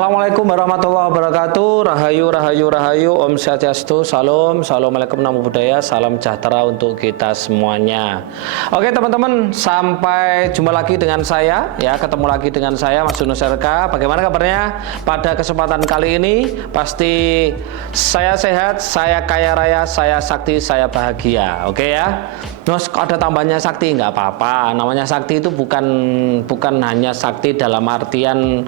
Assalamualaikum warahmatullahi wabarakatuh. Rahayu, rahayu, rahayu. Om Swastiastu. Salam, assalamualaikum, namo buddhaya. Salam sejahtera untuk kita semuanya. Oke teman-teman, sampai jumpa lagi dengan saya. Ya, ketemu lagi dengan saya Mas Yunus RK. Bagaimana kabarnya? Pada kesempatan kali ini pasti saya sehat, saya kaya raya, saya sakti, saya bahagia. Oke ya. Terus ada tambahnya sakti nggak apa-apa. Namanya sakti itu bukan hanya sakti dalam artian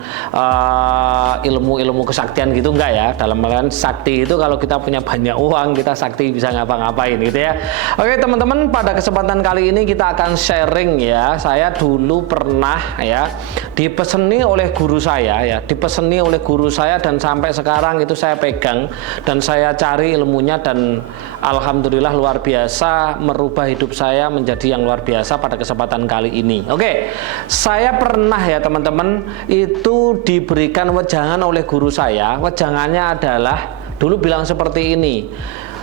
ilmu-ilmu kesaktian gitu, enggak ya. Dalam artian sakti itu kalau kita punya banyak uang, kita sakti bisa ngapa-ngapain gitu ya. Oke teman-teman, pada kesempatan kali ini kita akan sharing ya. Saya dulu pernah ya dipeseni oleh guru saya ya, dan sampai sekarang itu saya pegang dan saya cari ilmunya, dan alhamdulillah luar biasa merubah hidup saya menjadi yang luar biasa pada kesempatan kali ini. Oke, saya pernah ya teman-teman itu diberikan wejangan oleh guru saya. Wejangannya adalah dulu bilang seperti ini,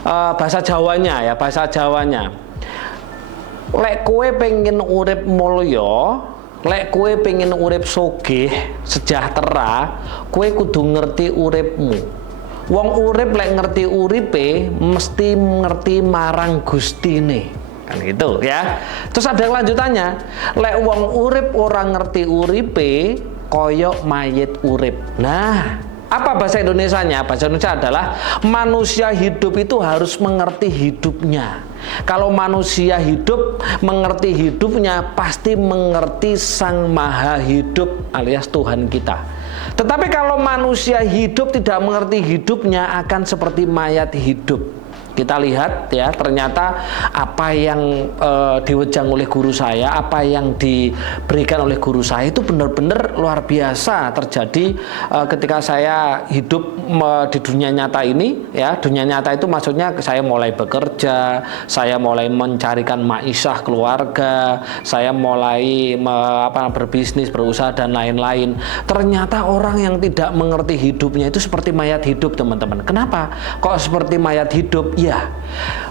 bahasa Jawanya ya, bahasa Jawanya. Lek kue pengen urip mulya, lek kue pengen urip sugih, sejahtera, kue kudu ngerti uripmu. Wong urip lek ngerti uripe, mesti ngerti marang Gustine. Kan gitu ya. Terus ada lanjutannya, lek wong urip orang ngerti uripe, koyok mayit urip. Nah, apa bahasa Indonesianya? Bahasa Indonesia adalah manusia hidup itu harus mengerti hidupnya. Kalau manusia hidup mengerti hidupnya, pasti mengerti Sang Maha Hidup alias Tuhan kita. Tetapi kalau manusia hidup tidak mengerti hidupnya, akan seperti mayat hidup. Kita lihat ya, ternyata apa yang diwejang oleh guru saya, apa yang diberikan oleh guru saya itu benar-benar luar biasa terjadi ketika saya hidup di dunia nyata ini ya. Dunia nyata itu maksudnya saya mulai bekerja, saya mulai mencarikan maisha keluarga, saya mulai berbisnis, berusaha dan lain-lain. Ternyata orang yang tidak mengerti hidupnya itu seperti mayat hidup, teman-teman. Kenapa kok seperti mayat hidup? Ya,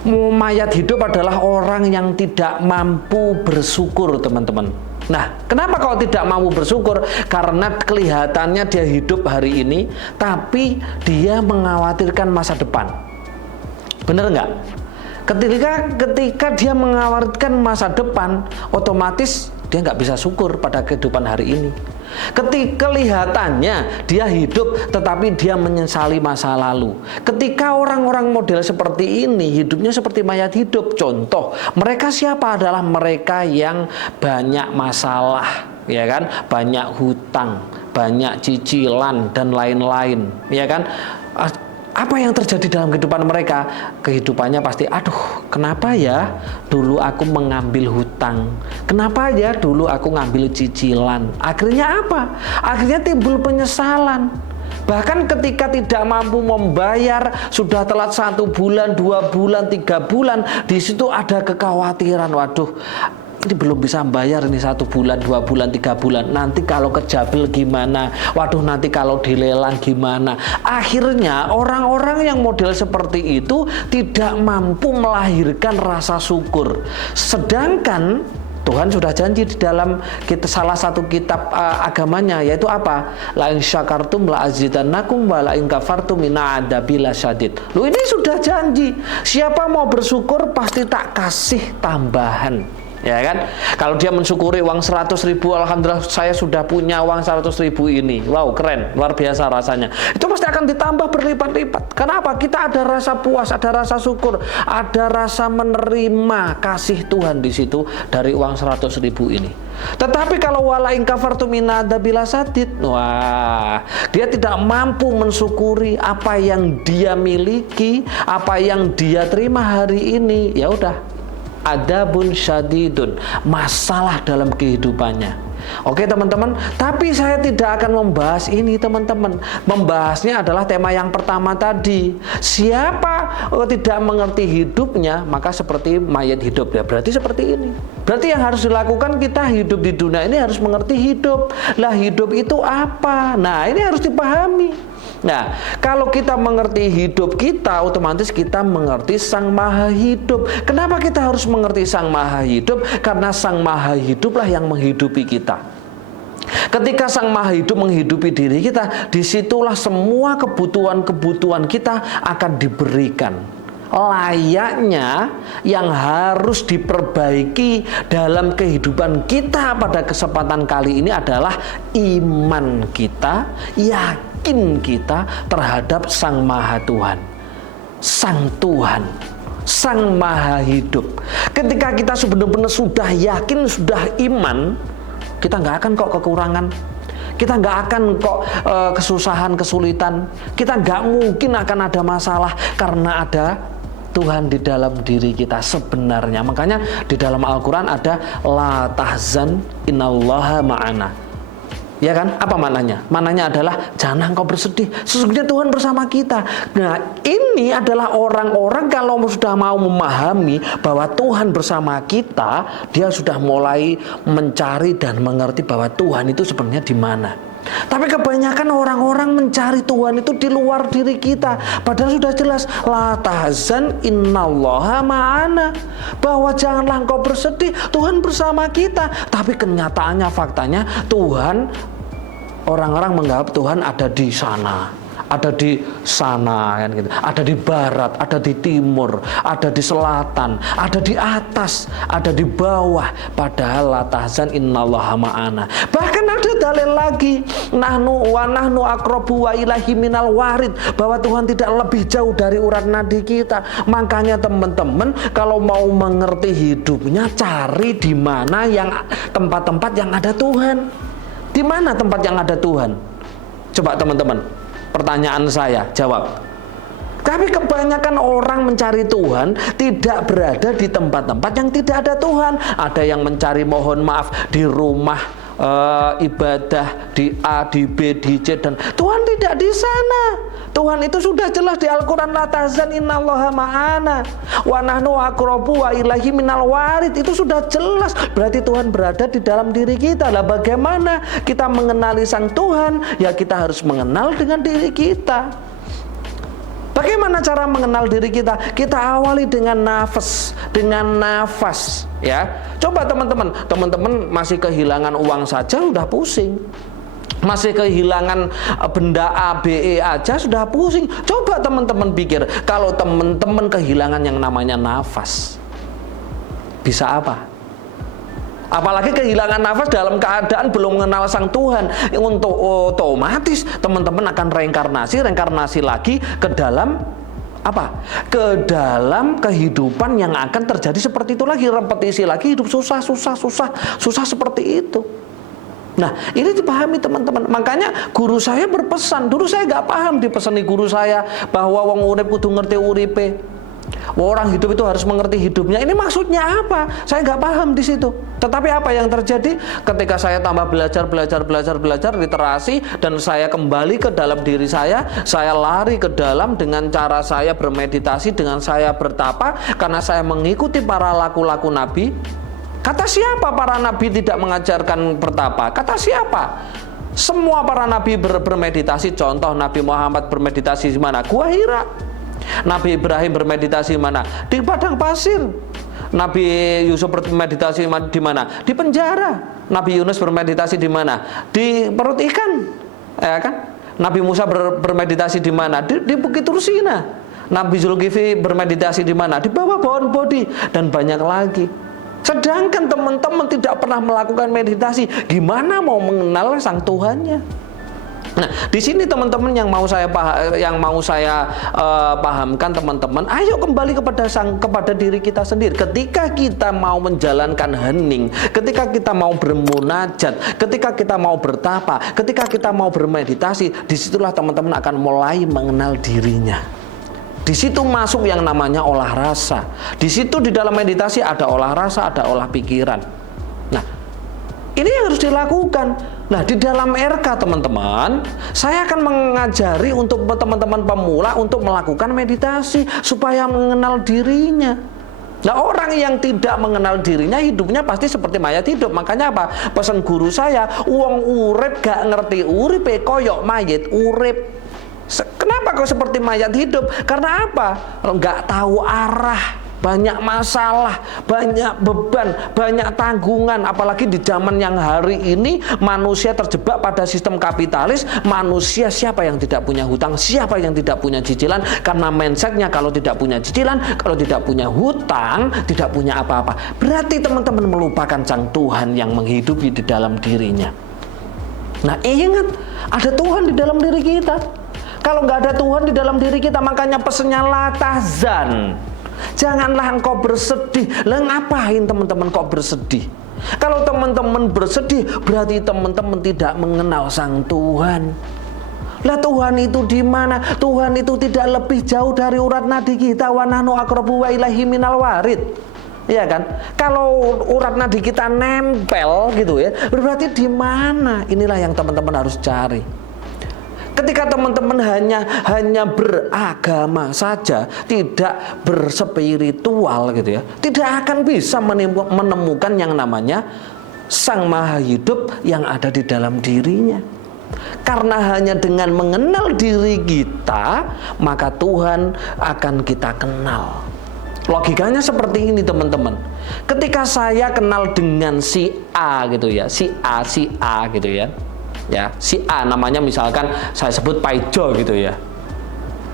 mayat hidup adalah orang yang tidak mampu bersyukur, teman-teman. Nah, kenapa kalau tidak mampu bersyukur? Karena kelihatannya dia hidup hari ini, tapi dia mengkhawatirkan masa depan. Bener nggak? Ketika dia mengkhawatirkan masa depan, otomatis dia nggak bisa syukur pada kehidupan hari ini. Ketika kelihatannya dia hidup tetapi dia menyesali masa lalu. Ketika orang-orang model seperti ini hidupnya seperti mayat hidup. Contoh, mereka siapa? Adalah mereka yang banyak masalah, ya kan? Banyak hutang, banyak cicilan dan lain-lain, ya kan? Apa yang terjadi dalam kehidupan mereka? Kehidupannya pasti, aduh, kenapa ya dulu aku mengambil hutang? Kenapa ya dulu aku ngambil cicilan? Akhirnya apa? Akhirnya timbul penyesalan. Bahkan ketika tidak mampu membayar, sudah telat 1 bulan, 2 bulan, 3 bulan, di situ ada kekhawatiran, waduh, ini belum bisa bayar ini 1 bulan, 2 bulan, 3 bulan. Nanti kalau kejabel gimana? Waduh, nanti kalau dilelang gimana? Akhirnya orang-orang yang model seperti itu tidak mampu melahirkan rasa syukur. Sedangkan Tuhan sudah janji di dalam salah satu kitab agamanya, yaitu apa? La in syakartum la azidannakum wa la in kafartum inna adzabi lasyadid. Loh, ini sudah janji. Siapa mau bersyukur pasti tak kasih tambahan. Ya kan, kalau dia mensyukuri uang 100.000, alhamdulillah saya sudah punya uang 100.000 ini, wow, keren, luar biasa rasanya. Itu pasti akan ditambah berlipat-lipat. Kenapa? Kita ada rasa puas, ada rasa syukur, ada rasa menerima kasih Tuhan di situ dari uang 100.000 ini. Tetapi kalau wala in kafartum inna adzabi lasyadid, wah, dia tidak mampu mensyukuri apa yang dia miliki, apa yang dia terima hari ini. Ya udah, adabun syadidun, masalah dalam kehidupannya. Oke teman-teman, tapi saya tidak akan membahas ini teman-teman. Membahasnya adalah tema yang pertama tadi. Siapa tidak mengerti hidupnya, maka seperti mayat hidup. Ya berarti seperti ini. Berarti yang harus dilakukan kita hidup di dunia ini harus mengerti hidup. Lah hidup itu apa? Nah ini harus dipahami. Nah, kalau kita mengerti hidup kita, otomatis kita mengerti Sang Maha Hidup. Kenapa kita harus mengerti Sang Maha Hidup? Karena Sang Maha Hiduplah yang menghidupi kita. Ketika Sang Maha Hidup menghidupi diri kita, disitulah semua kebutuhan-kebutuhan kita akan diberikan. Layaknya yang harus diperbaiki dalam kehidupan kita pada kesempatan kali ini adalah iman kita, yakin kita terhadap Sang Maha Tuhan, Sang Tuhan, Sang Maha Hidup. Ketika kita benar-benar sudah yakin, sudah iman, kita nggak akan kok kekurangan. Kita nggak akan kok kesusahan, kesulitan. Kita nggak mungkin akan ada masalah karena ada Tuhan di dalam diri kita sebenarnya. Makanya di dalam Al-Quran ada la tahzan innallaha ma'ana. Ya kan? Apa maknanya? Maknanya adalah jangan engkau bersedih, sesungguhnya Tuhan bersama kita. Nah, ini adalah orang-orang kalau sudah mau memahami bahwa Tuhan bersama kita, dia sudah mulai mencari dan mengerti bahwa Tuhan itu sebenarnya di mana. Tapi kebanyakan orang-orang mencari Tuhan itu di luar diri kita. Padahal sudah jelas la tahzan innallaha ma'ana, bahwa janganlah engkau bersedih, Tuhan bersama kita. Tapi kenyataannya, faktanya Tuhan, orang-orang menganggap Tuhan ada di sana, ada di sana kan gitu. Ada di barat, ada di timur, ada di selatan, ada di atas, ada di bawah. Padahal la tahzan innallaha ma'ana. Bahkan ada dalil lagi, nahnu aqrabu wa ilahi minal warid, bahwa Tuhan tidak lebih jauh dari urat nadi kita. Makanya teman-teman, kalau mau mengerti hidupnya, cari di mana yang tempat-tempat yang ada Tuhan. Di mana tempat yang ada Tuhan? Coba teman-teman, pertanyaan saya, jawab. Tapi kebanyakan orang mencari Tuhan tidak berada di tempat-tempat yang tidak ada Tuhan. Ada yang mencari, mohon maaf, di rumah ibadah, di A, di B, di C, dan Tuhan tidak di sana. Tuhan itu sudah jelas di Al-Quran, la tahzan innallaha ma'ana wa nahnu aqrabu wa ilahi minal warid. Itu sudah jelas, berarti Tuhan berada di dalam diri kita. Lah bagaimana kita mengenali Sang Tuhan? Ya kita harus mengenal dengan diri kita. Bagaimana cara mengenal diri kita? Kita awali dengan nafas, ya. Coba teman-teman masih kehilangan uang saja sudah pusing. Masih kehilangan benda A, B, E aja sudah pusing. Coba teman-teman pikir, kalau teman-teman kehilangan yang namanya nafas, bisa apa? Apalagi kehilangan nafas dalam keadaan belum mengenal Sang Tuhan. Untuk otomatis teman-teman akan reinkarnasi lagi ke dalam apa? Ke dalam kehidupan yang akan terjadi seperti itu lagi, repetisi lagi, hidup susah seperti itu. Nah, ini dipahami teman-teman. Makanya guru saya berpesan. Dulu saya nggak paham, dipesani guru saya bahwa wong urip kudu ngerti uripe. Orang hidup itu harus mengerti hidupnya. Ini maksudnya apa? Saya nggak paham di situ. Tetapi apa yang terjadi ketika saya tambah belajar literasi, dan saya kembali ke dalam diri saya lari ke dalam dengan cara saya bermeditasi, dengan saya bertapa, karena saya mengikuti para laku-laku nabi. Kata siapa para nabi tidak mengajarkan bertapa? Kata siapa? Semua para nabi bermeditasi. Contoh, Nabi Muhammad bermeditasi di mana? Gua Hira. Nabi Ibrahim bermeditasi di mana? Di padang pasir. Nabi Yusuf bermeditasi di mana? Di penjara. Nabi Yunus bermeditasi di mana? Di perut ikan, ya kan? Nabi Musa bermeditasi di mana? Di Bukit Tursina. Nabi Zulkifli bermeditasi di mana? Di bawah pohon Bodhi, dan banyak lagi. Sedangkan teman-teman tidak pernah melakukan meditasi, gimana mau mengenal Sang Tuhannya? Nah, di sini teman-teman yang mau saya pahamkan teman-teman, ayo kembali kepada diri kita sendiri. Ketika kita mau menjalankan hening, ketika kita mau bermunajat, ketika kita mau bertapa, ketika kita mau bermeditasi, disitulah teman-teman akan mulai mengenal dirinya. Di situ masuk yang namanya olah rasa. Di situ di dalam meditasi ada olah rasa, ada olah pikiran. Nah, ini yang harus dilakukan. Nah, di dalam RK teman-teman, saya akan mengajari untuk teman-teman pemula untuk melakukan meditasi supaya mengenal dirinya. Nah, orang yang tidak mengenal dirinya, hidupnya pasti seperti mayat hidup. Makanya apa? Pesan guru saya, wong urip gak ngerti urip, koyok mayit urip. Kenapa kok seperti mayat hidup? Karena apa? Nggak tahu arah. banyak masalah, banyak beban, banyak tanggungan. Apalagi di zaman yang hari ini manusia terjebak pada sistem kapitalis. Manusia siapa yang tidak punya hutang, siapa yang tidak punya cicilan? Karena mindsetnya kalau tidak punya cicilan, kalau tidak punya hutang, tidak punya apa-apa. Berarti teman-teman melupakan Sang Tuhan yang menghidupi di dalam dirinya. Nah, ingat, ada Tuhan di dalam diri kita. Kalau nggak ada Tuhan di dalam diri kita, makanya pesennya la tahzan. Janganlah engkau bersedih. Lah ngapain teman-teman kok bersedih? Kalau teman-teman bersedih, berarti teman-teman tidak mengenal Sang Tuhan. Lah Tuhan itu di mana? Tuhan itu tidak lebih jauh dari urat nadi kita. Wa nahnu aqrabu ilaihi minal warid. Iya kan? Kalau urat nadi kita nempel gitu ya, berarti di mana? Inilah yang teman-teman harus cari. Ketika teman-teman hanya beragama saja, tidak berspiritual gitu ya, tidak akan bisa menemukan yang namanya Sang Maha Hidup yang ada di dalam dirinya. Karena hanya dengan mengenal diri kita, maka Tuhan akan kita kenal. Logikanya seperti ini teman-teman. Ketika saya kenal dengan si A gitu ya, si A gitu ya. Ya, si A namanya misalkan saya sebut Paijo gitu ya.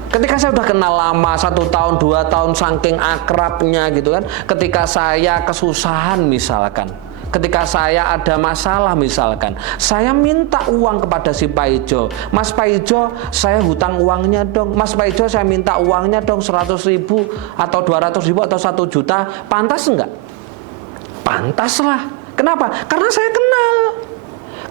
Ketika saya udah kenal lama, 1 tahun, 2 tahun, saking akrabnya gitu kan. Ketika saya kesusahan misalkan, ketika saya ada masalah misalkan, saya minta uang kepada si Paijo. Mas Paijo, saya hutang uangnya dong. Mas Paijo, saya minta uangnya dong 100.000 atau 200.000 atau 1 juta. Pantas enggak? Pantas lah. Kenapa? Karena saya kenal.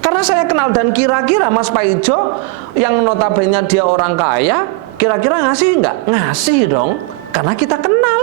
Karena saya kenal dan kira-kira Mas Paijo yang notabene dia orang kaya, kira-kira ngasih enggak? Ngasih dong, karena kita kenal.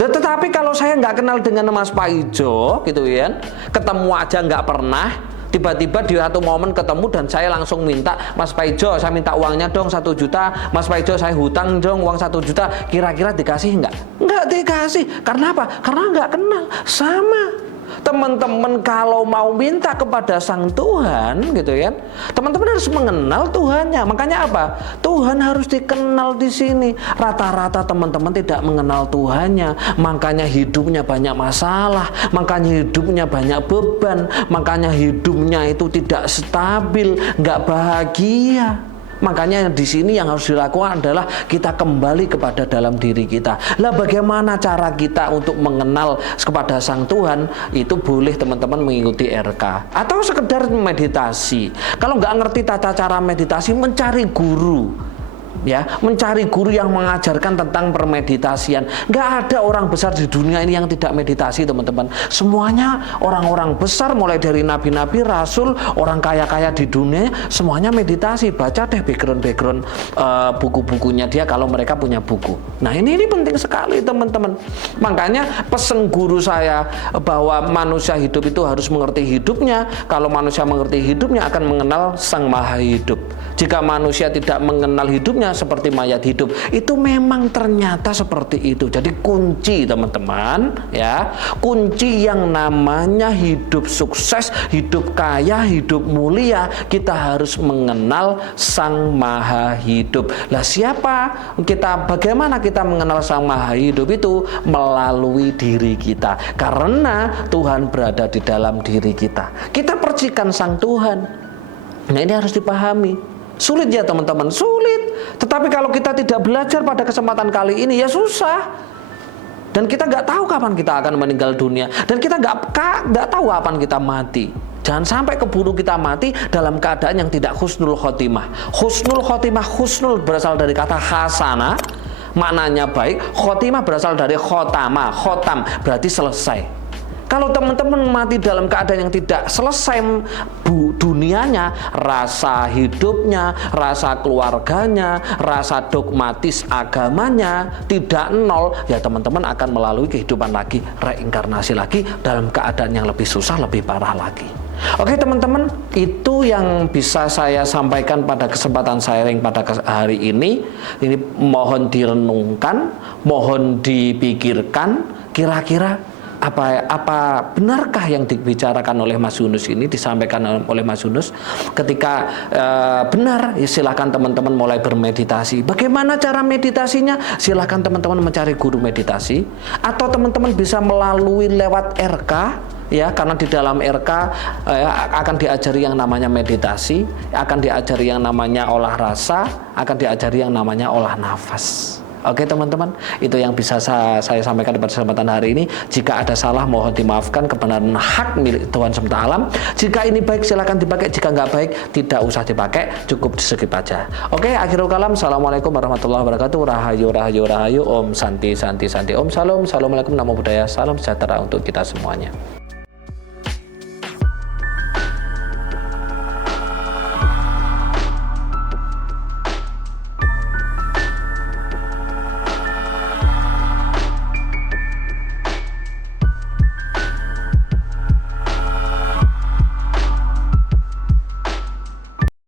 Dan tetapi kalau saya nggak kenal dengan Mas Paijo gitu ya, ketemu aja nggak pernah, tiba-tiba di satu momen ketemu dan saya langsung minta, Mas Paijo saya minta uangnya dong 1 juta, Mas Paijo saya hutang dong uang 1 juta, kira-kira dikasih nggak? Nggak dikasih. Karena apa? Karena nggak kenal. Sama teman-teman kalau mau minta kepada Sang Tuhan gitu ya, teman-teman harus mengenal Tuhannya. Makanya apa? Tuhan harus dikenal di sini. Rata-rata teman-teman tidak mengenal Tuhannya, makanya hidupnya banyak masalah, makanya hidupnya banyak beban, makanya hidupnya itu tidak stabil, nggak bahagia. Makanya di sini yang harus dilakukan adalah kita kembali kepada dalam diri kita. Lah bagaimana cara kita untuk mengenal kepada Sang Tuhan? Itu boleh teman-teman mengikuti RK atau sekedar meditasi. Kalau nggak ngerti tata cara meditasi, mencari guru. Ya, mencari guru yang mengajarkan tentang permeditasian. Nggak ada orang besar di dunia ini yang tidak meditasi teman-teman. Semuanya orang-orang besar, mulai dari nabi-nabi, rasul, orang kaya-kaya di dunia, semuanya meditasi. Baca deh background buku-bukunya dia kalau mereka punya buku. Nah ini penting sekali teman-teman. Makanya pesan guru saya bahwa manusia hidup itu harus mengerti hidupnya. Kalau manusia mengerti hidupnya akan mengenal Sang Maha Hidup. Jika manusia tidak mengenal hidupnya seperti mayat hidup, itu memang ternyata seperti itu. Jadi kunci teman-teman ya, kunci yang namanya hidup sukses, hidup kaya, hidup mulia, kita harus mengenal Sang Maha Hidup. Lah siapa kita? Bagaimana kita mengenal Sang Maha Hidup itu? Melalui diri kita. Karena Tuhan berada di dalam diri kita. Kita percikan Sang Tuhan. Nah ini harus dipahami. Sulit ya teman-teman, sulit. Tetapi kalau kita tidak belajar pada kesempatan kali ini ya susah. Dan kita nggak tahu kapan kita akan meninggal dunia. Dan kita nggak tahu kapan kita mati. Jangan sampai keburu kita mati dalam keadaan yang tidak husnul khotimah. Husnul khotimah, husnul berasal dari kata hasana, maknanya baik. Khotimah berasal dari khotama, khotam berarti selesai. Kalau teman-teman mati dalam keadaan yang tidak selesai dunianya, rasa hidupnya, rasa keluarganya, rasa dogmatis agamanya tidak nol, ya teman-teman akan melalui kehidupan lagi, reinkarnasi lagi dalam keadaan yang lebih susah, lebih parah lagi. Oke teman-teman, itu yang bisa saya sampaikan pada kesempatan sharing pada hari ini. Ini mohon direnungkan, mohon dipikirkan, kira-kira apa benarkah yang dibicarakan oleh Mas Yunus ini, disampaikan oleh Mas Yunus? Ketika benar, ya silakan teman-teman mulai bermeditasi. Bagaimana cara meditasinya? Silakan teman-teman mencari guru meditasi, atau teman-teman bisa melalui lewat RK. Ya, karena di dalam RK akan diajari yang namanya meditasi, akan diajari yang namanya olah rasa, akan diajari yang namanya olah nafas. Oke teman-teman, itu yang bisa saya sampaikan pada kesempatan hari ini. Jika ada salah mohon dimaafkan, kebenaran hak milik Tuhan semesta alam. Jika ini baik silakan dipakai, jika nggak baik tidak usah dipakai, cukup di-skip aja. Oke, akhirul kalam. Assalamualaikum warahmatullahi wabarakatuh. Rahayu, rahayu, rahayu. Om Santi, Santi, Santi. Om Salam. Assalamualaikum, namo buddhaya. Salam sejahtera untuk kita semuanya.